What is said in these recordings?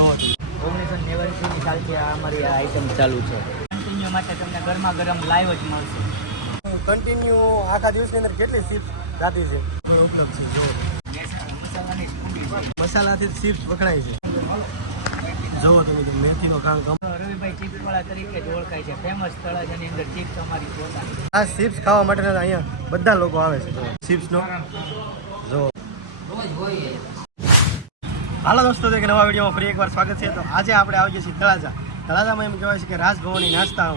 1989ની સાલથી આ અમારી આ આઈટમ ચાલુ છે. કન્ટિન્યુ માટે તમને ગરમા ગરમ લાઈવ જ મળશે. કન્ટિન્યુ આખા દિવસની અંદર કેટલી ચિપ્સ જાતી છે ઉપલબ્ધ છે? જો મસાલાની સ્પૂંડી છે. મસાલાથી ચિપ્સ વખણાય છે. જોવો તમે મેથીનો કામ રવિભાઈ ચિપ્સ વાળા તરીકે જ ઓળખાય છે. ફેમસ તળાજાની અંદર ચિપ્સ અમારી પોતાની. આ ચિપ્સ ખાવા માટે અહીંયા બધા લોકો આવે છે. જો ચિપ્સનો જો. હાલો દોસ્તો, એક નવા વિડીયોમાં ફરી એકવાર સ્વાગત છે. તો આજે આપણે આવીએ છીએ તળાજા. તળાજામાં એમ કહેવાય છે કે રાજભવનની નાસ્તા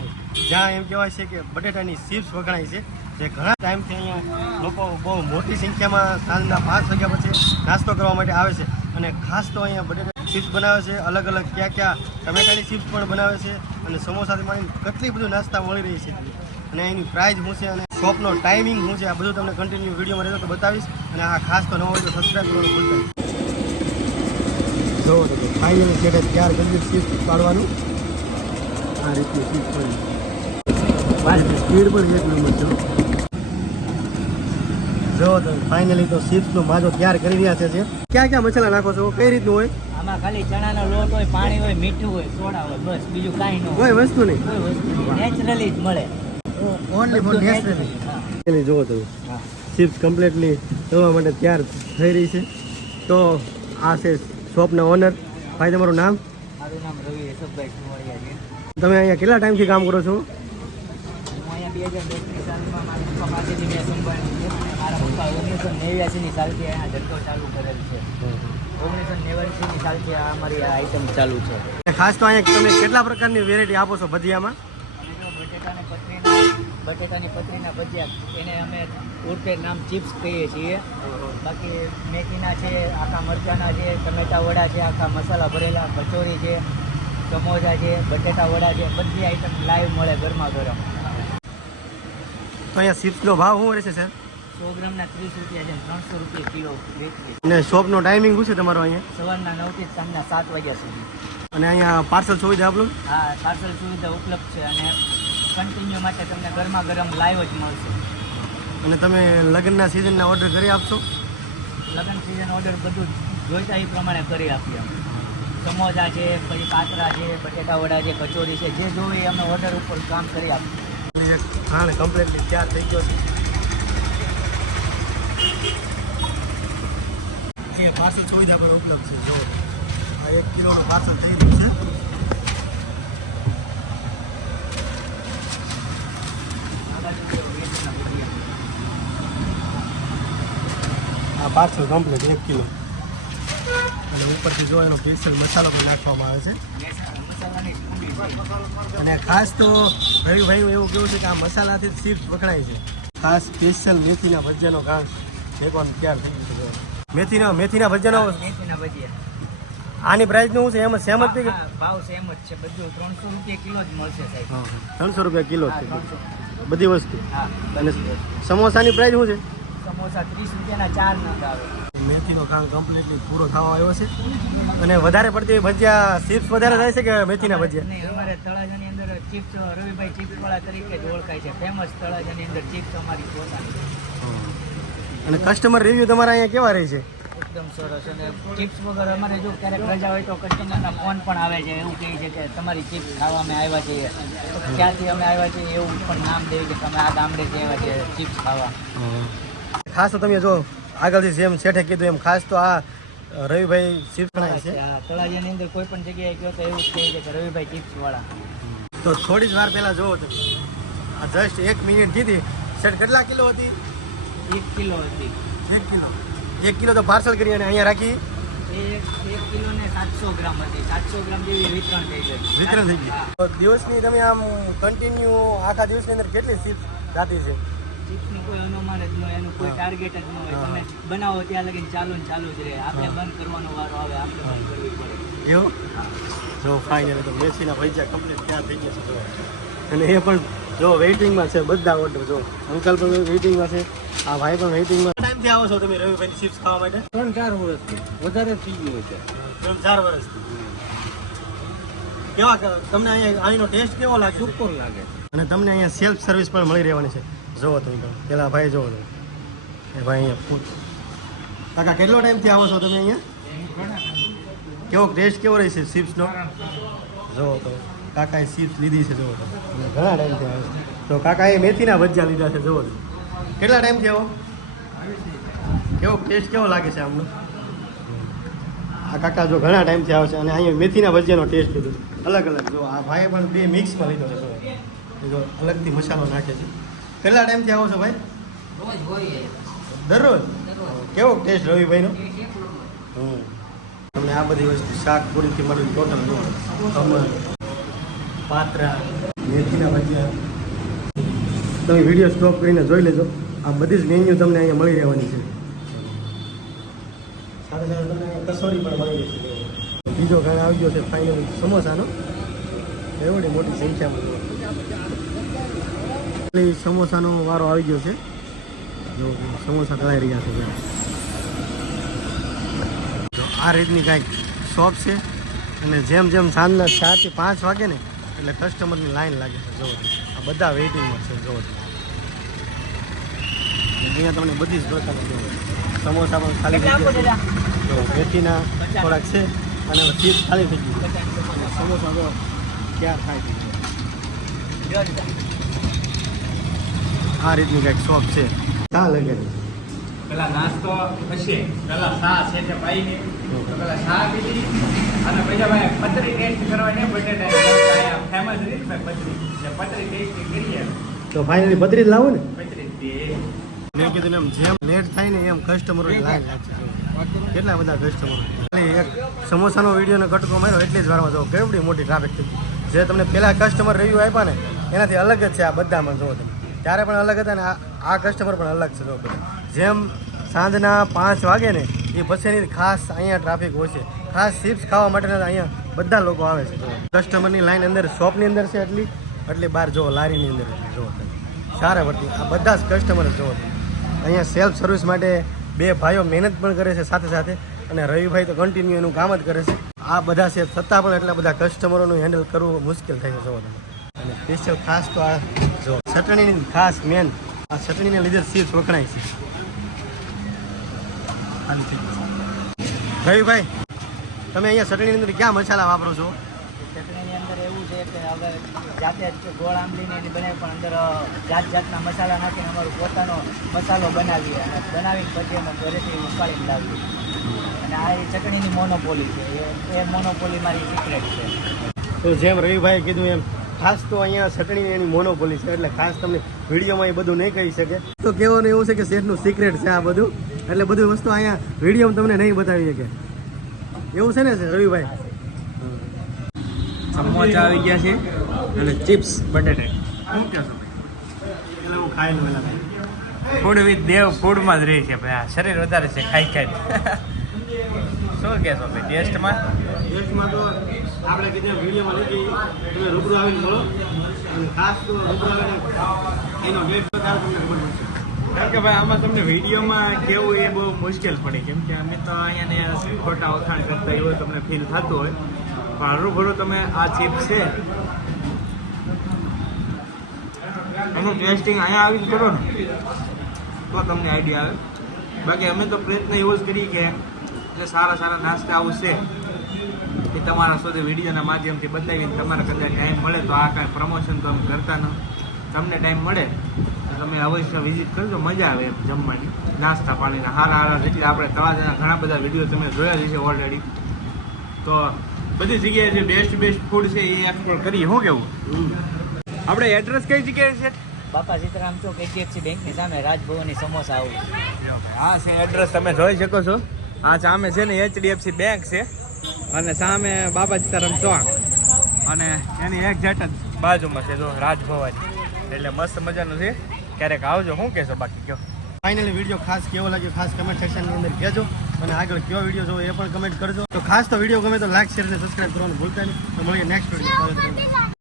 જ્યાં એમ કહેવાય છે કે બટેટાની ચિપ્સ વખણાય છે. જે ઘણા ટાઈમથી અહીંયા લોકો બહુ મોટી સંખ્યામાં સાંજના 5 વાગ્યા પછી નાસ્તો કરવા માટે આવે છે. અને ખાસ તો અહીંયા બટેટા ચિપ્સ બનાવે છે, અલગ અલગ ક્યાં ટમેટાની ચિપ્સ પણ બનાવે છે, અને સમોસાથી માંડીને કેટલી બધું નાસ્તા મળી રહી છે. અને એની પ્રાઇસ શું છે અને શોપનો ટાઈમિંગ શું છે, આ બધું તમને કન્ટિન્યુ વિડીયોમાં રહેતો તો બતાવીશ. અને આ ખાસ તો ન હોય તો સબસ્ક્રાઈબ કરવાનું ભૂલતા નહીં. જો તો ફાઇનલી છેડે ત્યાર કરી ચિપ્સ પાડવાનું. આ રીતની ચિપ્સ પડી સ્પીડ પણ એક નંબર છે. જો તો ફાઇનલી તો ચિપ્સનો માજો તૈયાર કરી રહ્યા છે. ક્યાં મસાલા નાખો છો? કઈ રીતનું હોય? આમાં ખાલી ચણાનો લોટ હોય, પાણી હોય, મીઠું હોય, સોડા હોય, બસ બીજું કાંઈ ન હોય. કોઈ વસ્તુ નહીં, નેચરલી જ મળે. Only for naturally. જો તો ચિપ્સ કમ્પ્લીટલી થવા માટે તૈયાર થઈ રહી છે. તો આ છે શોપના ઓનર. ભાઈ તમારું નામ? મારું નામ રવિ યશોભાઈ સુમરિયા છે. તમે અહીંયા કેટલા ટાઈમથી કામ કરો છો? હું અહીંયા 2010ની સાલમાં મારા પપ્પા પાસેથી મેં સંભાળ્યું છે. મારા પપ્પા 1989ની સાલથી અહીંયા ધંધો ચાલુ કરેલ છે. 1989ની સાલથી આ અમારી આ આઈટમ ચાલુ છે. ખાસ તો અહીંયા તમે કેટલા પ્રકારની વેરાયટી આપો છો ભજીયામાં? અને જો બટેટાની પતરીના ભજીયા, એને અમે ઉર્ફે નામ ચિપ્સ કહીએ છીએ. બાકી મેથીના છે, આખા મરચાના છે, ટમેટા વડા છે, આખા મસાલા ભરેલા, કચોરી છે, સમોસા છે, બટેટા વડા છે, બધી આઈટમ લાઈવ મળે ગરમા ગરમ. તો અહીંયા ચિપ્સનો ભાવ શું રહેશે સર? 100 ગ્રામના 30 રૂપિયા છે, 300 રૂપિયા કિલો વેચીએ. અને શોપનો ટાઈમિંગ શું છે તમારો અહીંયા? સવારના 9 થી સાંજના 7 વાગ્યા સુધી. અને અહીંયા પાર્સલ સુવિધા આપણું? હા, પાર્સલ સુવિધા ઉપલબ્ધ છે. અને કન્ટિન્યુ માટે તમને ગરમા ગરમ લાઈવ જ મળશે. અને તમે લગ્નના સિઝનના ઓર્ડર કરી આપશો? લગ્ન સિઝન ઓર્ડર બધું જોઈતા એ પ્રમાણે કરી આપીએ. સમોસા છે, પછી પાતરા છે, બટેટા વડા છે, કચોરી છે, જે જોવે એ અમે ઓર્ડર ઉપર કામ કરી આપીએ. હા, કમ્પ્લીટલી તૈયાર થઈ ગયો છે. અહીંયા પાર્સલ સુવિધા પણ ઉપલબ્ધ છે. જો આ 1 કિલોનું પાર્સલ થઈ રહ્યું છે. આ પાર્સલ કમ્પ્લીટ 1 કિલો. અને ઉપરથી જો એનો સ્પેશિયલ મસાલો પણ નાખવામાં આવે છે. મસાલાની સ્પૂંડી છે. અને ખાસ તો રવિભાઈ એવું કેવું છે કે આ મસાલાથી જ ચિપ્સ વખણાય છે. ખાસ સ્પેશિયલ મેથીના ભજીયાનો ઘાસ શેકવાનું તૈયાર થઈ ગયું છે. મેથીના ભજીયાનો મેથીના ભજીયા. આની પ્રાઇસનું શું છે? એમ સેમ જ છે? ભાવ સેમ જ છે. બધું 300 રૂપિયા કિલો જ મળશે સાહેબ. 300 રૂપિયા કિલો છે 300. બધી વસ્તુ. હા. અને સમોસાની પ્રાઇસ શું છે? સમોસા 30 રૂપિયાના 4 નંગ આવે. મેથીનો કામ કમ્પ્લીટલી પૂરો થવા આવ્યો છે. અને વધારે પડતી ભજીયા ચિપ્સ વધારે થાય છે કે મેથીના ભજીયા? નહીં, અમારે તળાજાની અંદર ચિપ્સ રવિભાઈ ચિપ્સ વાળા તરીકે જ ઓળખાય છે. ફેમસ તળાજાની અંદર ચિપ્સ અમારી પોતાની. અને કસ્ટમર રિવ્યુ તમારા અહીંયા કેવા રહે છે? એકદમ સરસ. અને ચિપ્સ વગર અમારે જો ક્યારેક રજા હોય તો કસ્ટમરના ફોન પણ આવે છે. એવું કહે છે કે તમારી ચિપ્સ ખાવા અમે આવ્યા છીએ, ક્યાંથી અમે આવ્યા છીએ એવું પણ નામ દે કે તમે આ ગામડેથી આવ્યા છે ચિપ્સ ખાવા. ખાસ તો તમે જો આગળથી જેમ શેઠે કીધું એમ ખાસ તો આ રવિભાઈ ચિપ્સ બનાવે છે. તળાજાની અંદર કોઈ પણ જગ્યાએ કહો તો એવું જ કહે છે કે રવિભાઈ ચિપ્સ વાળા. તો થોડી જ વાર પહેલાં જોવો તમે આ જસ્ટ 1 મિનિટ કીધી. શેઠ કેટલા કિલો હતી? 1 કિલો હતી. 1 કિલો તો પાર્સલ કરી અને અહીંયા રાખી. 1 કિલો ને 700 ગ્રામ હતી. 700 ગ્રામ જેવી વિતરણ થઈ ગઈ. તો દિવસની તમે આમ કન્ટિન્યુ આખા દિવસની અંદર કેટલી ચિપ્સ જાતી છે? ચિપ્સનું કોઈ અનુમાન જ ન હોય, એનું કોઈ ટાર્ગેટ જ ન હોય. તમે બનાવો ત્યાં લગીને ચાલુ ને ચાલુ જ રહે. આપણે બંધ કરવાનો વારો આવે, આપણે બંધ કરવી પડે. એવું? જો ફાઇનલી તો મેથીના ભજીયા કમ્પ્લીટ તૈયાર થઈ ગયા છે. અને એ પણ જો વેઇટિંગમાં છે બધા ઓર્ડર. જો અંકલ પણ વેઇટિંગમાં છે, આ ભાઈ પણ વેઇટિંગમાં. ટાઈમથી આવો છો તમે રવિભાઈની ચિપ્સ ખાવા માટે? 3-4 વર્ષથી વધારે થઈ ગયું છે. 3-4 વર્ષથી. કેવા તમને અહીંયા આનો ટેસ્ટ કેવો લાગે? સુપર લાગે. અને તમને અહીંયા સેલ્ફ સર્વિસ પણ મળી રહેવાની છે. જોવો તમે પેલા ભાઈ જોવો તમે એ ભાઈ અહીંયા કાકા કેટલો ટાઈમથી આવો છો તમે અહીંયા? કેવો ટેસ્ટ કેવો રહેશે ચિપ્સનો જો તો કાકાએ ચિપ્સ લીધી છે જો તો અને ઘણા ટાઈમથી આવે છે તો કાકાએ મેથીના ભજીયા લીધા છે જો કેટલા ટાઈમથી આવો કેવો ટેસ્ટ કેવો લાગે છે આમનો આ કાકા જો ઘણા ટાઈમથી આવે છે અને અહીંયા મેથીના ભજીયાનો ટેસ્ટ લીધો અલગ અલગ જો આ ભાઈએ પણ બે મિક્સમાં લીધો છે જો અલગથી મસાલો નાખે છે કેટલા ટાઈમથી આવો છો ભાઈ દરરોજ કેવો ટેસ્ટ રવિભાઈનો તમને આ બધી વસ્તુ શાક પૂરીથી મળ્યું ટોટલ જો ખમણ પાત્રા મેથીના ભજીયા તમે વિડીયો સ્ટોપ કરીને જોઈ લેજો આ બધી જ મેન્યુ તમને અહીંયા મળી રહેવાની છે સાથે સાથે તમને કસોરી પણ મળી જશે બીજો ઘર આવી ગયો છે ફાઇનલ સમોસાનો એવડી મોટી સંખ્યામાં સમોસાનો વારો આવી ગયો છે જો સમોસા તળાઈ રહ્યા છે તો આ રીતની કાંઈક શોપ છે અને જેમ જેમ સાંજના 4 થી 5 વાગે ને એટલે કસ્ટમરની લાઈન લાગે છે જો આ બધા વેઇટિંગમાં છે જો અહીંયા તમને બધી જ પ્રકારના જો સમોસા પણ ખાલી થઈ ગયા છે જો મેથીના થોડાક છે અને ચીઝ ખાલી થઈ ગયું સમોસા જો ક્યાં થાય છે આ રીતની કંઈક શોપ છે ચા લગેલી પેલા નાસ્તો હશે પેલા શા છે તે પાઈને તો પેલા શા પીધી અને પછી ભાઈ પતરી ટેસ્ટ કરવાની બટેટા ફેમસ રીત ભાઈ પતરી ટેસ્ટ કરીએ તો ફાઇનલી બત્રીસ લાવો ને પતરી દે મેં કીધું એમ જેમ લેટ થાય ને એમ કસ્ટમરોની લાઈન લાગશે કેટલા બધા કસ્ટમરો ખાલી એક સમોસાનો વિડીયોનો કટકો માર્યો એટલી જ વારમાં જો કેવડી મોટી ટ્રાફિક થઈ જે તમને પહેલાં કસ્ટમર રિવ્યૂ આપ્યા ને એનાથી અલગ જ છે આ બધામાં જુઓ તમે ત્યારે પણ અલગ હતા ને આ કસ્ટમર પણ અલગ છે જો બધા જેમ સાંજના 5 વાગે ને એ પછીની ખાસ અહીંયા ટ્રાફિક હોય છે ખાસ ચિપ્સ ખાવા માટેના અહીંયા બધા લોકો આવે છે કસ્ટમરની લાઈન અંદર શોપની અંદર છે એટલી બહાર જુઓ લારીની અંદર જુઓ સારા પડતી આ બધા જ કસ્ટમર જુઓ અહીંયા સેલ્ફ સર્વિસ માટે બે ભાઈઓ મહેનત પણ કરે છે સાથે સાથે અને રવિભાઈ તો કન્ટિન્યુ એનું કામ જ કરે છે આ બધા છે છતાં પણ એટલા બધા કસ્ટમરોનું હેન્ડલ કરવું મુશ્કેલ થાય છે જુઓ તમે અને સ્પેશિયલ ખાસ તો આ જો ચટણીની ખાસ મેન આ ચટણીને લીધે ચીઝ વખણાય છે રવિભાઈ તમે અહીંયા ચટણીની અંદર ક્યાં મસાલા વાપરો છો ચટણીની અંદર એવું છે કે હવે જાતે જ ગોળ આંબલીને એની બનાવી પણ અંદર જાતના મસાલા નાખીને અમારો પોતાનો મસાલો બનાવીએ અને બનાવીને પછી અમે ઘરેથી ઉકાળીને લાવીએ અને આ એ ચટણીની મોનોપોલી છે એ મોનોપોલી મારી સિક્રેટ છે તો જેમ રવિભાઈએ કીધું એમ ખાસ તો અહીંયા ચટણી એની મોનોપોલી છે એટલે ખાસ તમને વિડીયોમાં એ બધું નહીં કહી શકે તો કહેવાનું એવું છે કે શેઠનું સિક્રેટ છે આ બધું એટલે બધી વસ્તુ અહીંયા વિડીયોમાં તમને નહીં બતાવી શકે એવું છે ને રવિભાઈ સમોસા આવી ગયા છે અને ચિપ્સ બટેટા શું કહેશો એટલે હું ખાઈ લઉં એના ફૂડ વિથ દેવ ફૂડમાં જ રહે છે ભાઈ આ શરીર વધારે છે ખાઈ શું કહેશો ભાઈ ટેસ્ટમાં ટેસ્ટમાં તો આપણે કીધું વિડીયોમાં લીધી તમે રૂબરૂ આવીને મળો અને ખાસ તો રૂબરૂ આવીને એનો ટેસ્ટ પ્રકાર તમને ખબર પડશે કારણ કે ભાઈ આમાં તમને વિડીયોમાં કેવું એ બહુ મુશ્કેલ પડે કેમ કે અમે તો અહીંયા ને ખોટા વખાણ કરતા એવું તમને ફીલ થતું હોય પણ હરૂભરું તમે આ ચિપ્સ છે એનું ટેસ્ટિંગ અહીંયા આવીને કરો ને તો તમને આઈડિયા આવે બાકી અમે તો પ્રયત્ન એવો જ કરીએ કે જે સારા નાસ્તા આવું છે એ તમારા સુધી વિડીયોના માધ્યમથી બતાવીને તમારે કદાચ ટાઈમ મળે તો આ કાંઈ પ્રમોશન તો અમે કરતા ન તમને ટાઈમ મળે તો તમે અવશ્ય વિઝિટ કરજો મજા આવે એમ જમવાની નાસ્તા પાણીના સારા એટલે આપણે તળાજાના ઘણા બધા વિડીયો તમે જોયા જ છે ઓલરેડી તો બધી જગ્યાએ જે બેસ્ટ ફૂડ છે એ આપણે કરીએ શું કેવું આપણે એડ્રેસ કઈ જગ્યાએ છે બાપા સીતારામ ચોક HDFC બેંકની સામે રાજભવનની સમોસા આવું હા છે એડ્રેસ તમે જોઈ શકો છો આ સામે છે ને HDFC બેંક છે અને સામે બાબા સીતારામ ચોક અને એની એક્ઝેક્ટ જ બાજુમાં છે જો રાજભવન એટલે મસ્ત મજાનું છે ક્યારેક આવજો શું કહેશો બાકી કયો ફાઇનલી વિડીયો ખાસ કેવો લાગ્યો ખાસ કમેન્ટ સેક્શનની અંદર કહેજો અને આગળ કયો વિડીયો જોવો એ પણ કમેન્ટ કરજો તો ખાસ તો વિડીયો ગમે તો લાઈક શેર અને સબસ્ક્રાઈબ કરવાનું ભૂલતા નહીં તો મળીએ નેક્સ્ટ વિડીયો